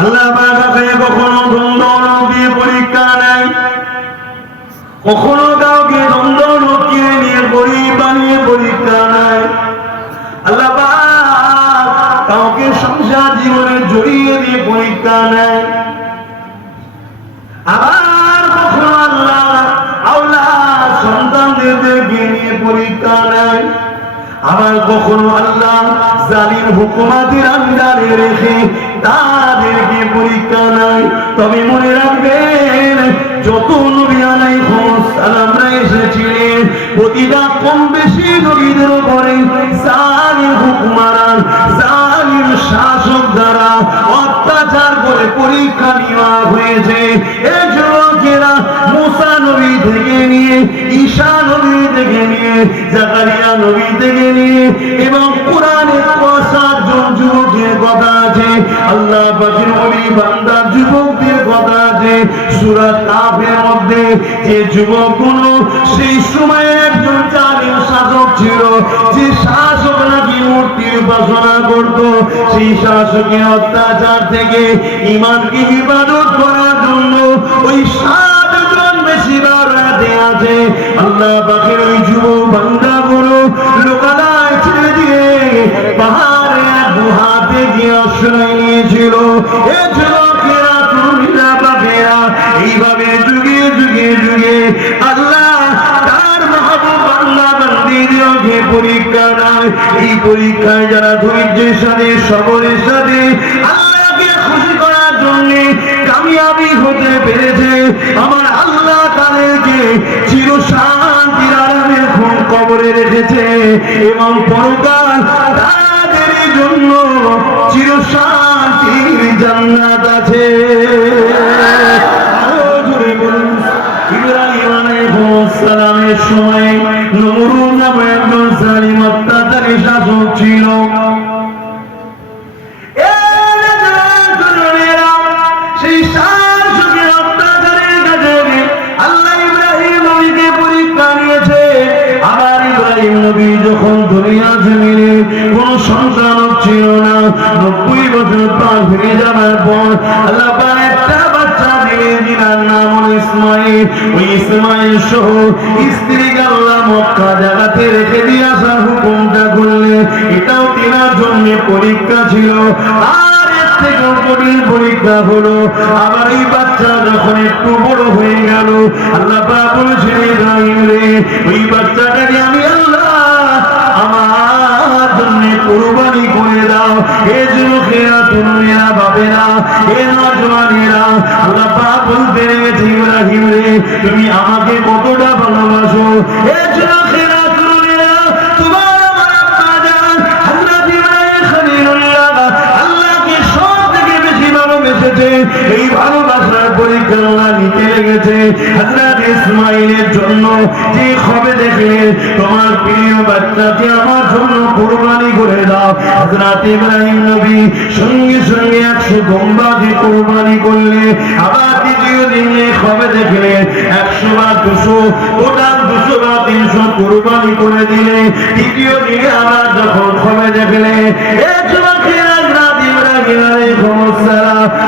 আল্লাহ পাকে কখনো কাউকে দ্বন্দ্ব কিনে নিয়ে গরিব বানিয়ে পরীক্ষা নেয়। আল্লাহ কাউকে সংসার জীবনে জড়িয়ে দিয়ে পরীক্ষা নেয়। আবার কখনো আল্লাহ আল্লাহ সন্তানদেরকে নিয়ে পরীক্ষা নেয়। আবার কখনো আল্লাহ জালিম হুকুমাতের আন্ডারে রেখে তাদেরকে পরীক্ষা নাই? তবে মনে রাখবেন, যত এসেছিলেন, প্রতিটা কম বেশি নবীদের উপরে সালিম হুকুমারান সালিম শাসক দ্বারা অত্যাচার করে পরীক্ষা নেওয়া হয়েছে। এজন্য মুসা নবী থেকে নিয়ে ঈশা নবী থেকে নিয়ে, জাকারিয়া নবী থেকে নিয়ে, এবং কোরআনে সাতজন যুবকের কথা আছে, আল্লাহ পাকের ওলি বান্দা যুবকদের কথা আছে, সূরা কাফের মধ্যে যে যুবকগুলো সেই সময়ে একজন জালিম শাসক ছিল, যে শাসক নাকি মূর্তির উপাসনা করত, সেই শাসকের অত্যাচার থেকে ইমানকে ইবাদত করার জন্য ওই বেশি আছে। আল্লাহ পাকের ওই যুব বান্দা গুলো লোকালয় ছেড়ে দিয়ে পাহাড়ে গুহাতে গিয়ে আশ্রয় নিয়েছিল। এইভাবে যুগে যুগে যুগে আল্লাহ তার পরীক্ষা এই পরীক্ষায় যারা ধৈর্যের সাথে, সবরের সাথে, আল্লাহকে খুশি করার জন্য কামিয়াবি হতে পেরেছে। আমার আল্লাহ এবং পরকাল তাদের জন্য চিরশান্তির জান্নাত আছে। সময় নমরুল নামে একজন জালিম সন্তান ছিল না। নব্বই বছর পার হয়ে যাওয়ার পর আল্লাহ একটা বাচ্চা দিলেন যিনার নাম হলো ইসমাইল। ওই ইসমাইল সহ স্ত্রীকে আল্লাহ মক্কা জায়গাতে রেখে দিয়ে আসার হুকুমটা করলে এটাও তিনার জন্য পরীক্ষা ছিল। আর পরীক্ষা হলো, আবার এই বাচ্চা যখন একটু বড় হয়ে গেল আল্লাহ বলেছেন, ইব্রাহিম রে, ওই বাচ্চাটাকে আমি আল্লাহ কুরবানি করে দাও। এ যুবকেরা তরুণেরা বাবেরা এ নজওয়ানেরা, আল্লাহ পাক বলতে লেগেছে ইব্রাহিম রে, তুমি আমাকে কতটা ভালোবাসো। এ যুবকেরা এই ভালোবাসার পরিকল্পনা নিতে লেগেছে হযরত ইসমাইলের জন্য। যে দেখলে তোমার প্রিয় বাচ্চাকে আমার জন্য কুরবানি করে দাও। হযরত ইব্রাহিম নবী সঙ্গে সঙ্গে একশো গম্বাকে কুরবানি করলে আবার দ্বিতীয় দিনে খবে দেখলে? একশো বা দুশো ওটার দুশো বা তিনশো কুরবানি করে দিলে তৃতীয় দিনে আবার যখন খবে দেখলে?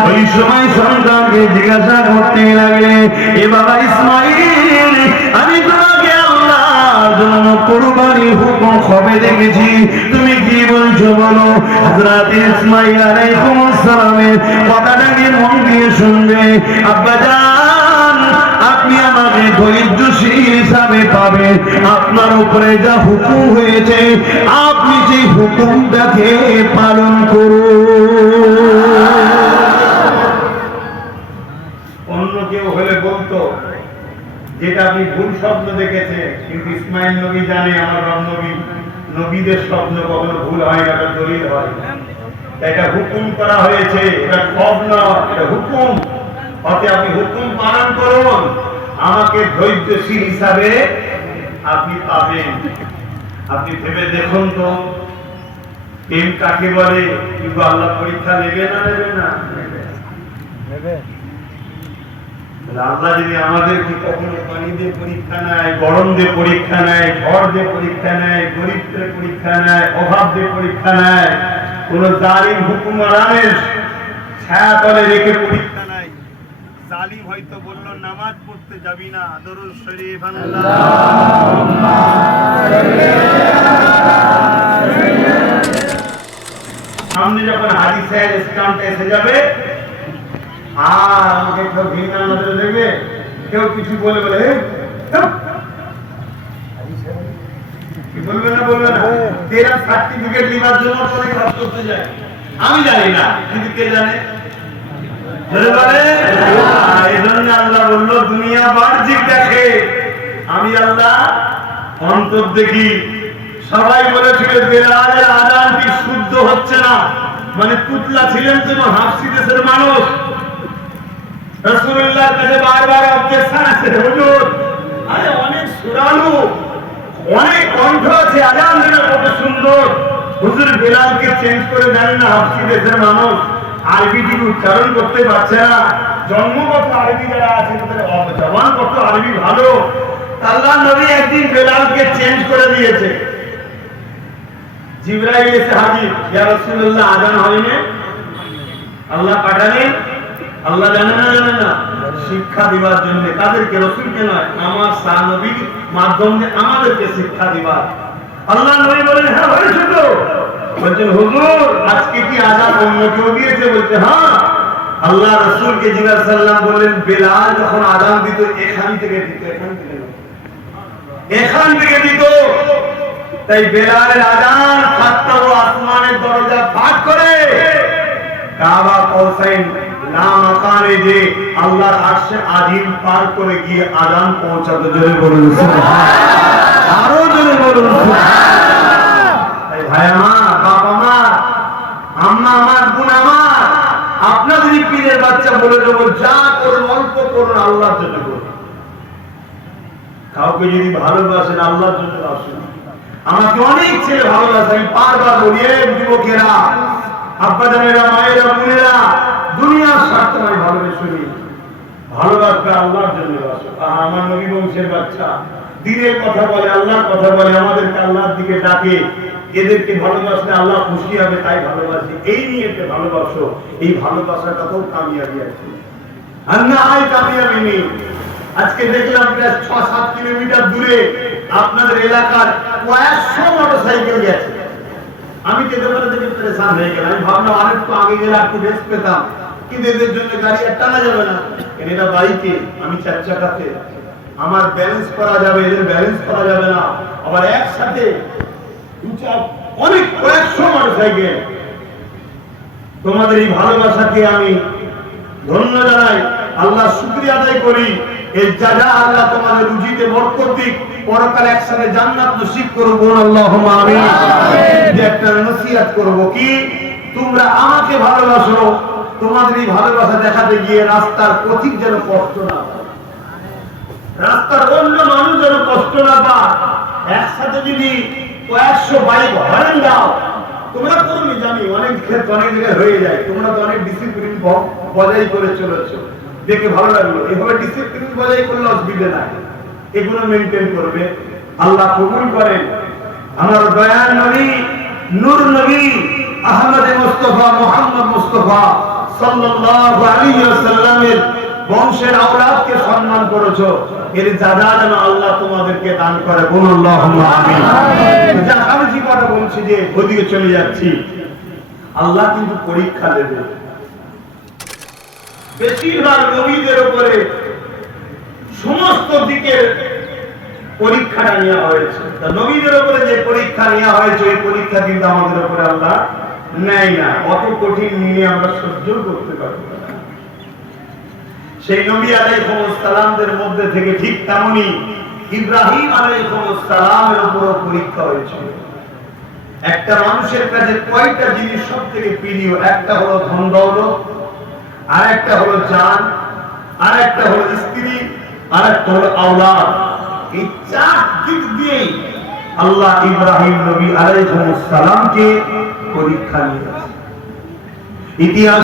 ওই সময় সন্তানকে জিজ্ঞাসা করতে লাগলে, এ বাবা ইসমাইল, আমি তোমাকে জন্য হুকুম খবে দেখেছি? তুমি কি বলছো বলো? হযরত ইসমাইল আলাইহিস সালামের কথাটাকে মন দিয়ে শুনবে? আব্বা আপনি আমাকে ধৈর্যশীল হিসাবে পাবেন। আপনার উপরে যা হুকুম হয়েছে, আপনি যে হুকুমটাকে পালন করুন অন্য কেউ হলে বলতো যেটা আপনি ভুল স্বপ্ন দেখেছে কিন্তু ইসমাইল নবী জানে, আমার রব নবী, নবীদের স্বপ্ন কখনো ভুল হয় না, এটা দলিল হয়। এটা হুকুম করা হয়েছে, এটা খব নয়, এটা হুকুম। অতএব আপনি হুকুম পালন করুন। আমাকে ধৈর্যশীল হিসাবে আপনি পাবেন। আপনি ভেবে দেখুন তো প্রেম কাকে বলে? কিন্তু আল্লাহ পরীক্ষা নেবে না নেবে না? নেবে। পানি দিয়ে পরীক্ষা নেয়, গরম দিয়ে পরীক্ষা নেয়, ঝড় দিয়ে পরীক্ষা নেয় গরিবদের পরীক্ষা নেয়, অভাব দিয়ে পরীক্ষা নেয় রেখে পরীক্ষা নাই জালিম হয়তো বলল, নামাজ পড়তে যাবি না দরুদ শরীফ সামনে যখন হাদিসের স্টাম্পটা এসে যাবে আর আমাকে নজরে দেখবে, কেউ কিছু বলে বলে বলবে না বলবে না? তেরা সার্টিফিকেট জন্য তোকে কাজ করতে যায়। আমি জানি না, কিন্তু কে জানে? আল্লাহ। অন্তর দেখি। সবাই বলেছিল শুদ্ধ হচ্ছে না। মানে পুতলা ছিলেন হাফসি দেশের মানুষ। রসুল্লাহর কাছে বারবার অবজেকশন হুজুর। আরে অনেক অনেক কণ্ঠ আছে আজান দিলে কত সুন্দর। হুজুর বেলালকে চেঞ্জ করে দেন না হাফসি দেশের মানুষ। উচ্চারণ করতে পারছে না। জন্মগত আরবি যারা আছে, তাদের জবান কত আরবি ভালো। আল্লাহ নবী একদিন বেলালকে চেঞ্জ করে দিয়েছে। জিব্রাইল এসে হাজির। ইয়া রাসূলুল্লাহ, আজান হয়নি? আল্লাহ পাঠালেন। আল্লাহ জানে না জানে না শিক্ষা দিবার জন্য তাদেরকে রসুলকে নয়, আমার সাহানবীর মাধ্যমে আমাদেরকে শিক্ষা দিবার। আল্লাহ নবী বলেন হ্যাঁ হয়েছে তো বলছেন, হুজুর, আজকে কি আজান অন্য কেউ দিয়েছে? বলছে হ্যাঁ। আল্লাহ রসুলকে জিজ্ঞাসা সাল্লাম বললেন, বেলাল যখন আজান দিত, এখান থেকে দিত, এখান থেকে দিত। তাই বেলালের আজান সাতটা আসমানের দরজা ফাঁক করে। কাবা কৌসাইন পীরের বাচ্চা বলে যা করুন, অল্প করুন, আল্লাহর জন্য করুন। কাউকে যদি ভালোবাসেন, আল্লাহর জন্য আমাকে অনেক ছেলে ভালোবাসে, আমি বারবার বলি, "এ যুবকেরা, আব্বা জানেরা, মায়েরা, বোনেরা দুনিয়ার স্বার্থে আমি ভালোবেসে ভালোবাসবে আল্লাহর জন্য বাসো আমার নবী বংশের বাচ্চা, দিনের কথা বলে, আল্লাহর কথা বলে, আমাদেরকে আল্লাহর দিকে ডাকে। এদেরকে ভালোবাসলে আল্লাহ খুশি হবে, তাই ভালোবাসি। এই নিয়ে ভালোবাসো। এই ভালোবাসাটা তো কামিয়াবি আছে। আর না হয় কামিয়াবি নেই। আজকে দেখলাম প্রায় ছ সাত কিলোমিটার দূরে আপনাদের এলাকার কয়েকশো মোটর সাইকেল গেছে। আমি পারে দেখে পরেশান হয়ে গেলাম আমি ভাবলাম আরেকটু আগে গেলে একটু রেস্ট পেতাম। কিন্তু এদের জন্য গাড়ি আর টানা যাবে না। এরা বাইকে আমি চার চাকাতে আমার ব্যালেন্স করা যাবে এদের ব্যালেন্স করা যাবে না। আবার একসাথে দু চার- অনেক কয়েকশো মোটর সাইকেল তোমাদের এই ভালোবাসাকে আমি ধন্য জানাই। আল্লাহ শুক্রিয়া আদায় করি। এই যা যা আল্লাহ তোমাদের রুজিতে বরকত দিক পরকাল একসাথে জান্নাত নসিব করব আল্লাহ আমি একটা নসিহত করব কি? তোমরা আমাকে ভালোবাসো। তোমাদের এই ভালোবাসা দেখাতে গিয়ে রাস্তার পথিক যেন কষ্ট না রাস্তার অন্য মানুষ যেন কষ্ট না পায়। একসাথে যদি কয়েকশো বাইক হরেন দাও, তোমরা কর্মী জানি, অনেক ক্ষেত্রে অনেক জায়গায় হয়ে যায়। তোমরা তো অনেক ডিসিপ্লিন বজায় করে চলেছো। দেখে ভালো লাগল। এভাবে ডিসিপ্লিন বজায় করলে অসুবিধা নাই। এগুলো মেনটেন করবে। আল্লাহ কবুল করেন। আমার দয়াল নবী, নূর নবী, আহমদ মুস্তফা, মোহাম্মদ মুস্তফা। সাল্লাল্লাহু আলাইহি ওয়াসাল্লামের বংশের আওলাদকে সম্মান করেছ। এর যেন আল্লাহ তোমাদেরকে দান করে। বলুন আল্লাহুম্মা আমিন। আমি যে কথা বলছি যে ওদিকে চলে যাচ্ছি। আল্লাহ কিন্তু পরীক্ষা দেবে। বেশিরভাগ নবীদের উপরে সমস্ত দিকের পরীক্ষাটা নেওয়া হয়েছে। নবীদের উপরে যে পরীক্ষা নেওয়া হয়েছে ওই পরীক্ষা কিন্তু আমাদের উপরে আল্লাহ নেয় না। অত কঠিন নিয়ে আমরা সহ্য করতে পারব সেই নবী আলাইহিসসালামদের মধ্যে থেকে ঠিক তেমনি ইব্রাহিম আলাইহিসসালামের উপরও পরীক্ষা হয়েছিল। একটা মানুষের কাছে কয়টা জিনিস সব থেকে প্রিয়? একটা হলো ধন দৌলত আর একটা হলো জান আর একটা হলো স্ত্রী আর একটা হলো আওলাদ। এই চার দিক দিয়েই আল্লাহ ইব্রাহিম নবী আলাইহিসসালামকে পরীক্ষা নিয়েছে ইতিহাস